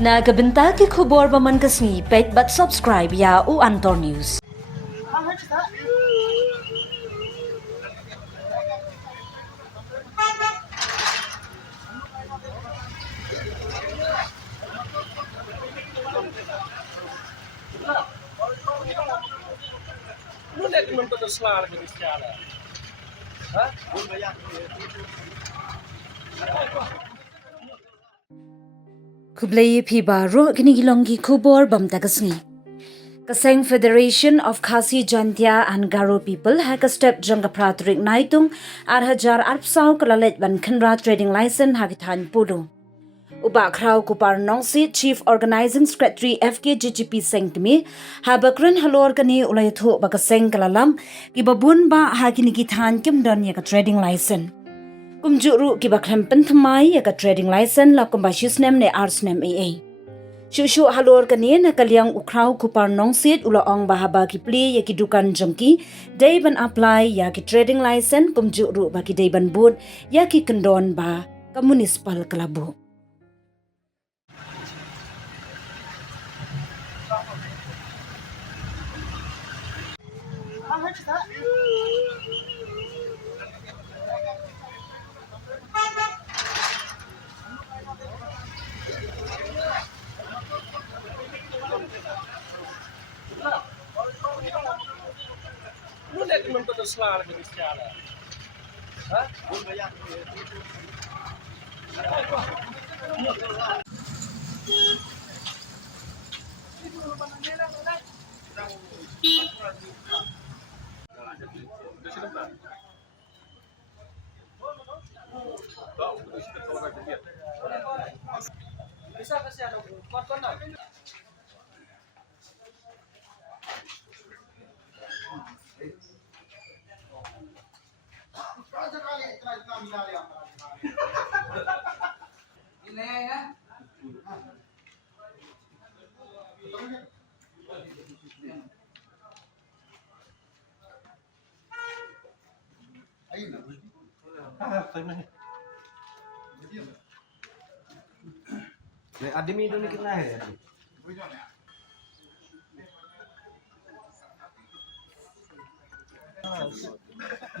Nagabintaki khubor baman kasni pet but subscribe ya u Antor News. Kublai phiba ro kini gilongi khubor bam tagasni. Kaseng Federation of Khasi Jantia and Garo people hak a step janga pratrik naitung arhajar arpsau kalalet ban khanra trading license hakithan pudu. Uba Krau Kupar Nongsi Chief Organizing Secretary FKGGP Sengtmi Habakran Halor Kani Ulayathu Bakaseng Kalalam Kibabun ba Hakini Kithan Kimdon Yaka Trading License. Kumjuru Kibakram Penthamai Yaka Trading License la kumbashusnem ne arsnem AA. Shushu Halor Kani na Kalyang Ukraw Kupar Nongsit Ulaong Bahaba Kipli Yaki Dukan Jangki Dayban apply Yaki Trading License Kumjuru Baki Dayban Bud Yaki Kendon ba Municipal Kalabu. Ademi itu nih kita ya.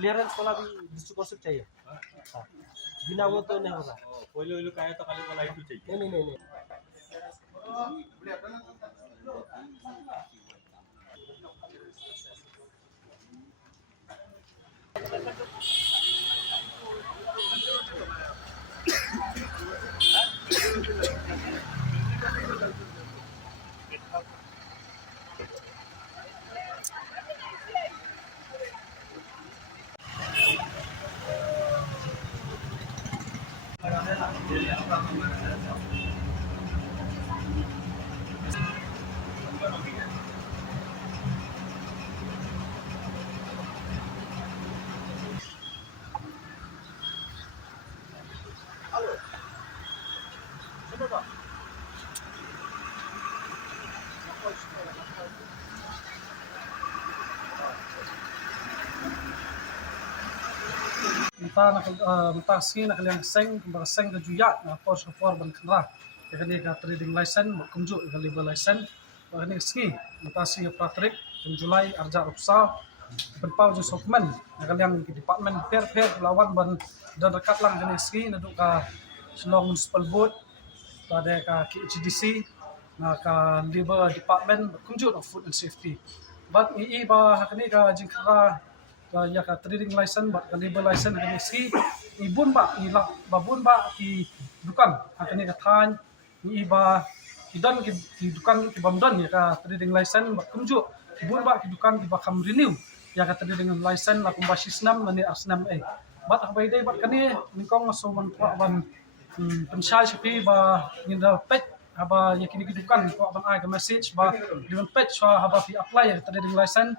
Clearance वाला भी डिस्ट्रिक्ट को चाहिए बिना वो तो नहीं होगा पहले कहा तो खाली वाला ही चाहिए नहीं Mata sing nak kalian seng ke juyat na pos ban kena kani ka trading license kumju ka legal license kani ski mata sing Patrick Julai arja upsa berpau jo sokmen kalian di department fair lawan ban dan dekat lang kani ski naduk ka Shillong Municipal Board pada ka KHDC na ka labor department kumju of food and safety but i ba kani ka jingkara ya ka trading license ba labor license kani si ibun ba ilak babun ba ki dukan kani ka than iba kidan ki dukan ki bamdan ya ka trading license ba kumju ibun ba ki dukan ki bakam renew ya ka trading license la kumbasis nam mani asnam bat habay day bat kani ningkong so man kwa ban pensay sipi ba ninda pet haba ya kini ki dukan kwa ban ay ka message ba diwan pet so haba fi apply ya trading license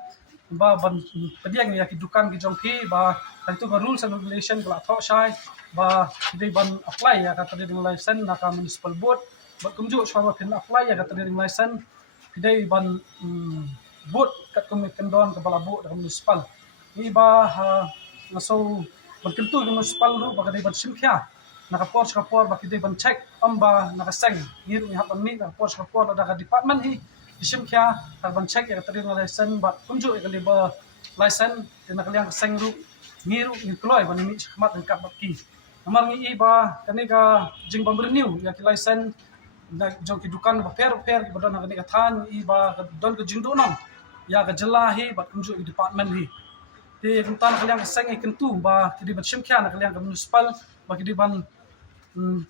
ba ban pediang ya kidukan ki jongki ba itu ba rules and regulation kala tho shai ba dei ban apply ya ka trading license na ka municipal board ba kumju shwa pin apply ya ka trading license dei ban board kat kami kendon ka balabu da municipal ni ba naso ban kentu municipal ru ba dei ban simkhya nakapor baki de ban check amba nakaseng ngir ni hapan ni nakapor ada department hi isim kya ban check ya tading license bat kunju ikali ba license de nakaliang seng ru ngiru ni kloy ban ni khmat dan kap baki namar ngi ba kanika jing bam renew ya ki license na jong ki dukan ba per ki badan kanika than ba don ke jing do nam ya ka jelahi bat kunju i department hi di kuntan kaliang seng ikentu ba kidi ban simkya na kaliang municipal ba kidi ban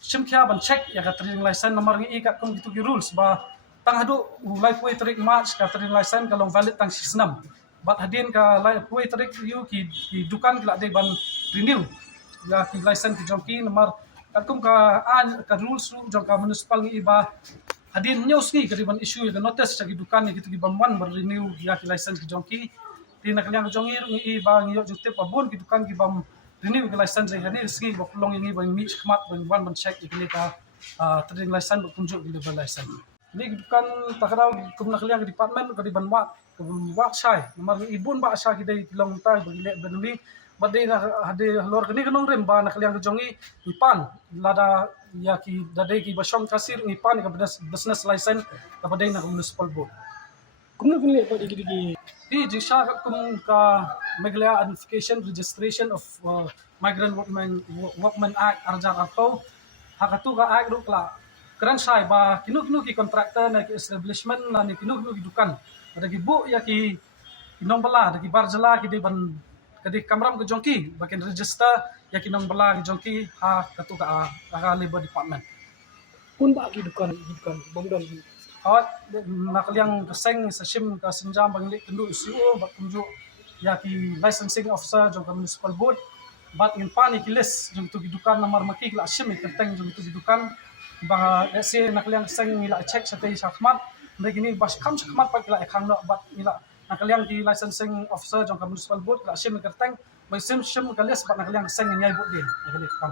simkya ban check ya ka trading license nomor ngi kat kum gitu ki rules ba tang hadu life way tarik march ka trading license kalong valid tang sistem bat hadin ka life way tarik yu ki dukan kila de ban renew ya ki license ki jongki nomor kat kum ka an ka rules jong ka municipal ngi ba hadin news ni kadi ban issue ya notice sa ki dukan ni gitu ki ban wan bar renew ya ki license ki jongki di nakaliang jongir ngi ba ngi yo jutip abon ki dukan ki bam renew ki license ni sgi ba kulong ngi ba mi khmat ban wan ban check ikni ka trading license ba kunjuk ki level license ni dukan takara kum nakaliang department ka di ban wa sai nomor ibun ba sa ki dei long tai ba le benumi ba dei na hade lor kini kanong rem ba nakaliang jongi ipan lada ya ki dade ki ba shong kasir ipan ka business license ka ba dei na municipal board Kumno kunle pa digi di jisha kum ka Meghalaya Identification Registration of Migrant Workmen Act arjar arto hakatu ka act ru kla kran sai ba kinu ki contractor na ki establishment na ni kinu ki dukan ada ki bu ya ki inong bala ada ki barjala ki di ban kadi kamram ke jongki bakin register ya ki nong bala ki jongki ha katu ka labor department kun ba ki dukan bomdon awat nakaliang keseng sa sim ka sinjam bangli kendu ICO bat kunju ya ki licensing officer jong ka municipal board bat in pani ki list jong tu dukan nomor maki la sim ikenteng jong tu dukan ba se nakaliang keseng ila check sa tay sakmat begini bas kam sakmat pa kila ekhang no bat ila nakaliang ki licensing officer jong ka municipal board la sim ikenteng ba sim ka list bat nakaliang keseng nyai board din nakali kam